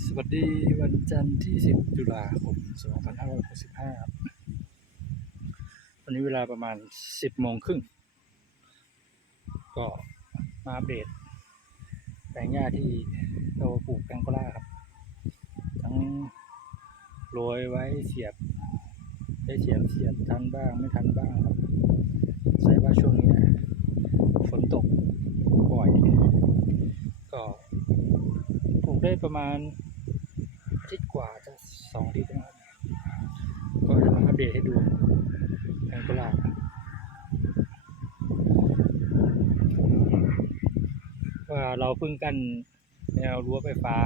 สวัสดีวันจันทร์ที่ 10 ตุลาคม 2565ครับวันนี้เวลาประมาณ 10โมงครึ่ง ก็มาอัปเดตแปลงหญ้าที่เราปลูกแตงกล่าครับ ทั้งโรยไว้เสียบได้เสียบเสียบทันบ้างไม่ทันบ้างครับใส่ว่าช่วงนี้ฝนตกบ่อย ก็ ได้ประมาณทิตย์กว่าจะสองทิตย์นะครับก็จะมาอัปเดตให้ดูแองโกลาว่าเราเพิ่งกันแนวรั้วไฟฟ้า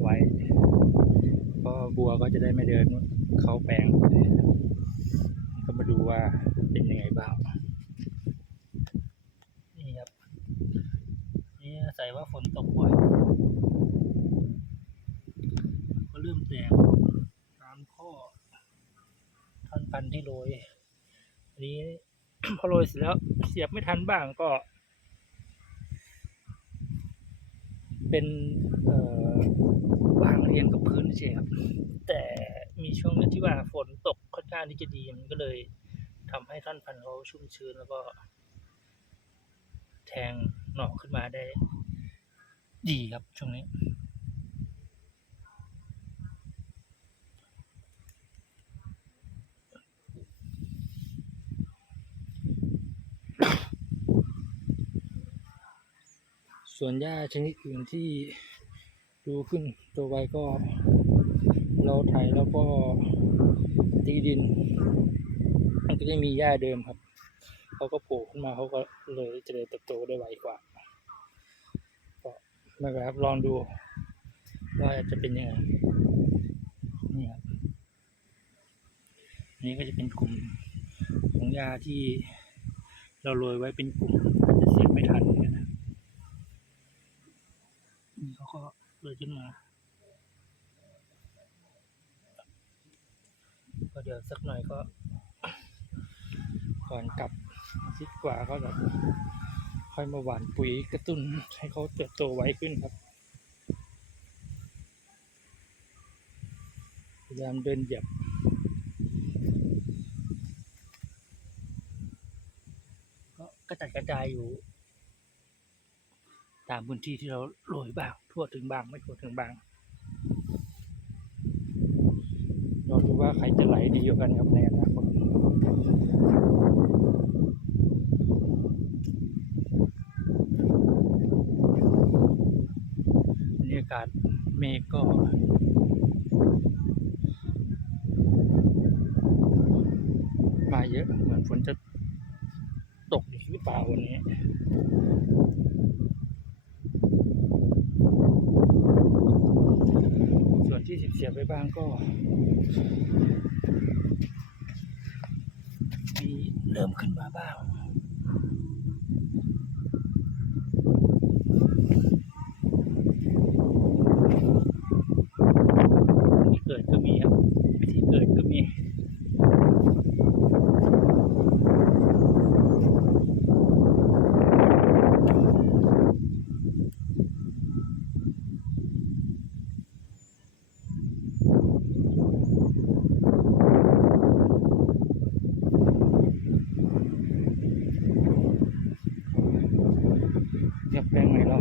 ไว้ก็บัวก็จะได้ไม่เดินเข้าแปลงก็มาดูว่าเป็นยังไงบ้างนี่ครับนี่อาศัยว่าฝนตกบ่อย ก็เริ่มแตกตามข้อ ท่อนพันที่โรยอันนี้ พอโรยเสร็จแล้วเสียบไม่ทันบ้างก็ เป็นเอ่อวางเรียงกับพื้นเฉยครับ แต่มีช่วงนึงที่ว่าฝนตกค่อนข้างที่จะดีมันก็เลยทำให้ท่อนพันธุ์เขาชุ่มชื้นแล้วก็ แทงหน่อขึ้นมาได้ ดีครับช่วงนี้ ส่วนหญ้าชนิดอื่นที่ดูขึ้นตัวไวก็ เราไถแล้วก็ตีดิน มันก็จะมีหญ้าเดิมครับเขาก็โผล่ขึ้นมาเขาก็เลยเจริญเติบโตได้ไวกว่าก็ไม่เป็นไรครับลองดูว่าจะเป็นยังไงนี่ครับนนี้ก็จะเป็นกลุ่มของหญ้าที่เราโรยไว้เป็นกลุ่มอาจจะเสียบไม่ทันเนี่ยนะนี่เขาก็ เลยขึ้นมาก็เดี๋ยวสักหน่อยก็ ก่อนกลับอาทิตย์กว่าก็แบบค่อยมาหว่านปุ๋ยกระตุ้นให้เขาเติบโตไวขึ้นครับพยายามเดินเหยียบก็กระจัดกระจายอยู่ ตามพื้นที่ที่เราโรยบ้าง ทั่วถึงบ้างไม่ทั่วถึงบ้างเราดูว่าใครจะไหลดีกว่ากันครับในอนาคตบรรยากาศเมฆก็มาเยอะ เหมือนฝนจะตกอีกหรือเปล่าวันนี้ ส่วนที่สิบ เสียไปบ้างก็มีเริ่มขึ้นมาบ้าง วิธีเกิดก็มีครับวิธีเกิดก็มี เรียบแปลงใหม่เรา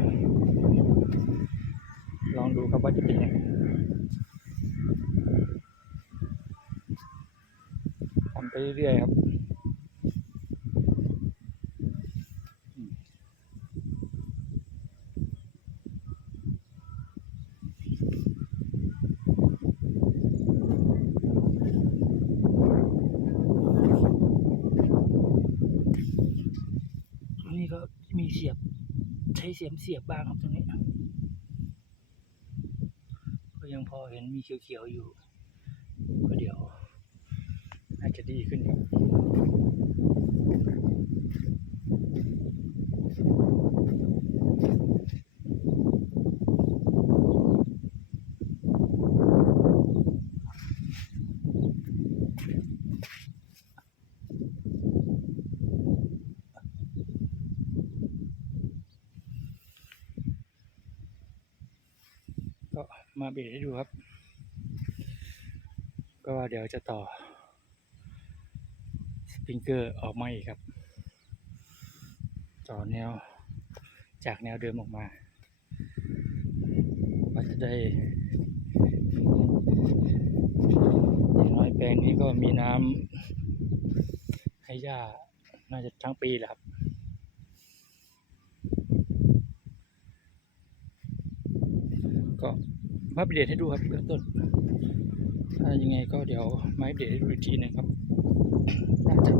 ลอง ดูครับว่าจะเป็นยังไงทำไปเรื่อยๆครับนี่ก็มีเสียบใช้เสียมเสียบบ้างครับตรงนี้ ยังพอเห็นมีเขียวๆอยู่ ก็เดี๋ยวน่าจะดีขึ้นครั มาเบรให้ดูครับ ก็เดี๋ยวจะต่อ สปริงเกอร์ออกมาอีกครับ ต่อแนวจากแนวเดิมออกมาว่าจะได้อย่างน้อยแปลงนี้ก็มีน้ำให้หญ้าน่าจะทั้งปีแหละครับก็ มาอัปเดตให้ดูครับเบื้องต้นถ้ายังไงก็เดี๋ยวมาอัปเดตให้ดูอีกทีนึงครับน่าจะ